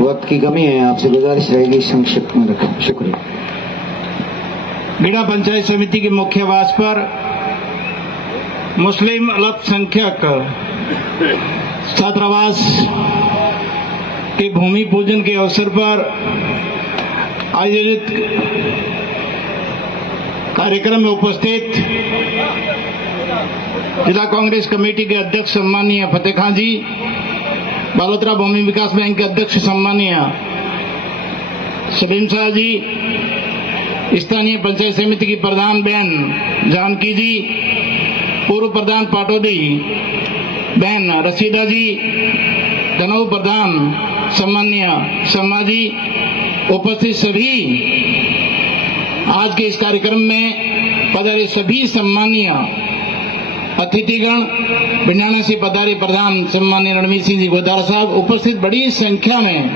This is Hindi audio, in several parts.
वक्त की कमी है, आपसे गुजारिश रहेगी संक्षिप्त में रखें। शुक्रिया। बीड़ा पंचायत समिति के मुख्य आवास पर मुस्लिम अल्पसंख्यक छात्रावास के भूमि पूजन के अवसर पर आयोजित कार्यक्रम में उपस्थित जिला कांग्रेस कमेटी के अध्यक्ष सम्मानीय फतेह खां जी, बालोतरा भूमि विकास बैंक के अध्यक्ष सम्मानीय सलीम शाह जी, स्थानीय पंचायत समिति की प्रधान बहन जानकी जी, पूर्व प्रधान पाटोदी बहन रशीदा जी, धनऊ प्रधान सम्मानीय शर्मा जी, उपस्थित सभी आज के इस कार्यक्रम में पधारे सभी सम्मानीय अतिथिगण, भिंडाना से पधारे प्रधान सम्मानीय रणवीर सिंह जी गोदारा साहब, उपस्थित बड़ी संख्या में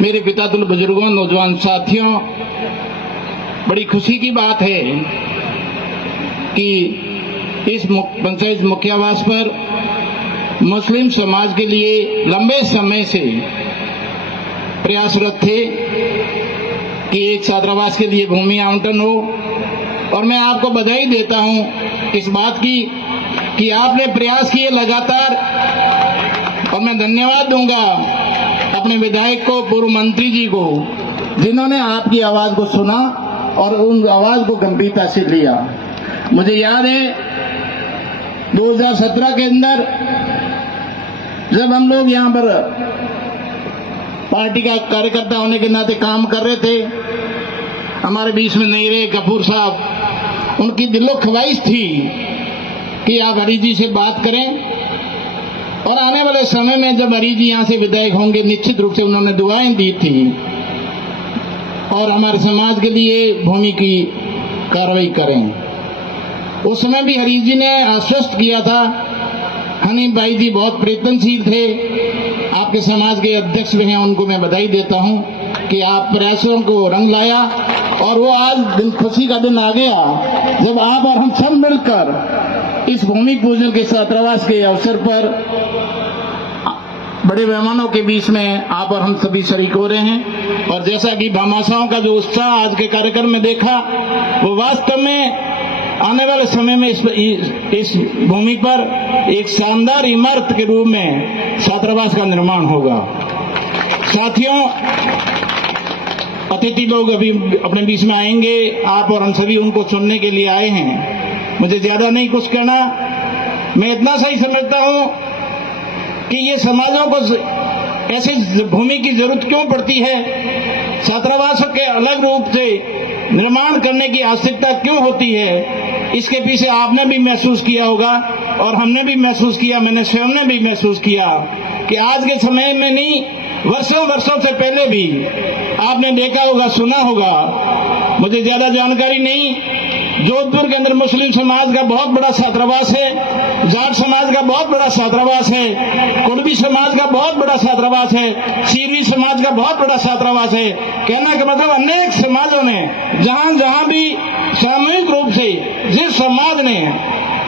मेरे पितातुल बुजुर्गों, नौजवान साथियों, बड़ी खुशी की बात है कि इस पंचायत मुख्य आवास पर मुस्लिम समाज के लिए लंबे समय से प्रयासरत थे कि एक छात्रावास के लिए भूमि आवंटन हो। और मैं आपको बधाई देता हूं इस बात की कि आपने प्रयास किए लगातार, और मैं धन्यवाद दूंगा अपने विधायक को, पूर्व मंत्री जी को, जिन्होंने आपकी आवाज को सुना और उन आवाज को गंभीरता से लिया। मुझे याद है 2017 के अंदर जब हम लोग यहाँ पर पार्टी का कार्यकर्ता होने के नाते काम कर रहे थे, हमारे बीच में नहीं रहे कपूर साहब, उनकी दिलो ख्वाहिश थी कि आप हरी जी से बात करें, और आने वाले समय में जब हरी जी यहाँ से विधायक होंगे निश्चित रूप से उन्होंने दुआएं दी थी और हमारे समाज के लिए भूमि की कार्रवाई करें। उस समय भी हरी जी ने आश्वस्त किया था। हनीफ भाई जी बहुत प्रयत्नशील थे, आपके समाज के अध्यक्ष भी हैं, उनको मैं बधाई देता हूं कि आप प्रयासों को रंग लाया, और वो आज दिन खुशी का दिन आ गया जब आप और हम सब मिलकर इस भूमि पूजन के छात्रावास के अवसर पर बड़े मेहमानों के बीच में आप और हम सभी शरीक हो रहे हैं। और जैसा कि भामाशाहों का जो उत्साह आज के कार्यक्रम में देखा, वो वास्तव में आने वाले समय में इस भूमि पर एक शानदार इमारत के रूप में छात्रावास का निर्माण होगा। साथियों, अतिथि लोग अभी अपने बीच में आएंगे, आप और हम सभी उनको सुनने के लिए आए हैं। मुझे ज्यादा नहीं कुछ कहना, मैं इतना सही समझता हूं कि ये समाजों को ऐसी भूमि की जरूरत क्यों पड़ती है, छात्रावासों के अलग रूप से निर्माण करने की आवश्यकता क्यों होती है, इसके पीछे आपने भी महसूस किया होगा और हमने भी महसूस किया, मैंने स्वयं ने भी महसूस किया कि आज के समय में नहीं, वर्षों वर्षों से पहले भी आपने देखा होगा, सुना होगा। मुझे ज्यादा जानकारी नहीं। जोधपुर के अंदर मुस्लिम समाज का बहुत बड़ा छात्रावास है, जाट समाज का बहुत बड़ा छात्रावास है, कुर्मी समाज का बहुत बड़ा छात्रावास है, सीरी समाज का बहुत बड़ा छात्रावास है। कहने का मतलब अनेक समाजों ने जहां जहां भी सामूहिक रूप से जिस समाज ने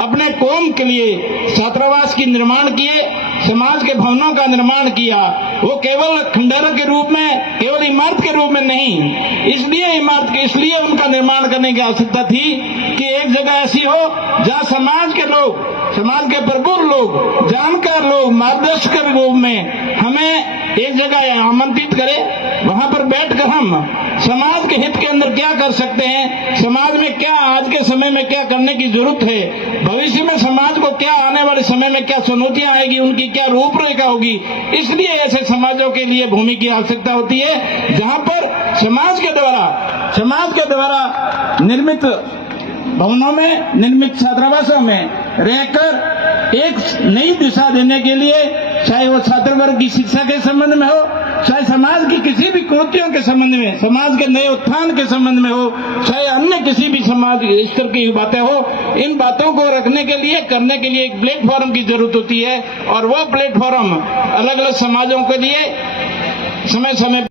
अपने कौम के लिए छात्रावास की निर्माण किए, समाज के भवनों का निर्माण किया, वो केवल खंडहरों के रूप में, केवल इमारत के रूप में नहीं, इसलिए उनका निर्माण करने की आवश्यकता थी कि एक जगह ऐसी हो जहां समाज के लोग, समाज के प्रबुद्ध लोग, जानकार लोग, मार्गदर्शक के रूप में हमें एक जगह आमंत्रित करें, वहां पर बैठकर हम समाज के हित के अंदर क्या कर सकते हैं, समाज में क्या आज के समय में क्या करने की जरूरत है, भविष्य में समाज को क्या, आने वाले समय में क्या चुनौतियां आएगी, उनकी क्या रूपरेखा होगी। इसलिए ऐसे समाजों के लिए भूमि की आवश्यकता होती है जहां पर समाज के द्वारा निर्मित भवनों में, निर्मित छात्रावासों में रहकर एक नई दिशा देने के लिए, चाहे वो छात्र वर्ग की शिक्षा के संबंध में हो, चाहे समाज की किसी भी कुरीतियों के संबंध में, समाज के नए उत्थान के संबंध में हो, चाहे अन्य किसी भी समाज स्तर की बातें हो, इन बातों को रखने के लिए, करने के लिए एक प्लेटफॉर्म की जरूरत होती है। और वो प्लेटफॉर्म अलग अलग समाजों के लिए समय समय